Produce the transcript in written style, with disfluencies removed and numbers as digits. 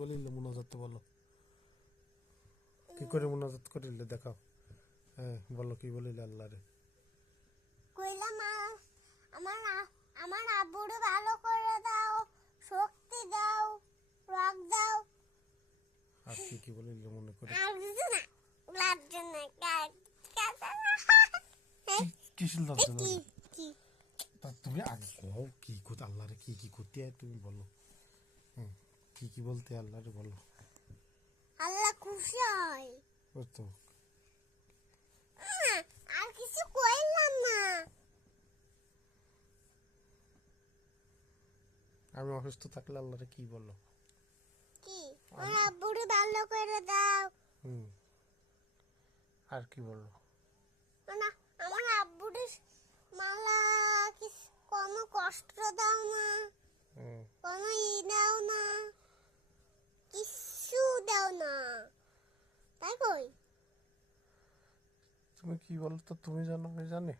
বলিলে মুনাজাত বলো, কি করে মুনাজাত করিলে দেখাও। হ্যাঁ বলো, কি বলিলে আল্লাহরে? কইলাম আমার আব্বুরে ভালো করে দাও, শক্তি দাও, রক দাও। আর কি কি বলিলে মনে করে? আর কিছু না, লজ্জা নাই। কিসের লজ্জা কি লাগে? কি তা তুমি আগে কও, কি করতে আল্লাহরে, কি কি করতে হয় তুমি বলো। হ্যাঁ, কি কি বলতে আল্লাহরে বলো। আল্লাহ খুশি হয়। ওই তো আর কিছু কইলাম না। আমি অসুস্থ থাকলে আল্লাহরে কি বলো? কি আমার আব্বুরে ভালো করে দাও। আর কি বলো? না, আমার আব্বুরে মালা কোনো কষ্ট দাও না, কোনো দাও না, কিছু দাও না। তাই কই? তুমি কি বলো তো, তুমি জানো আমি জানি?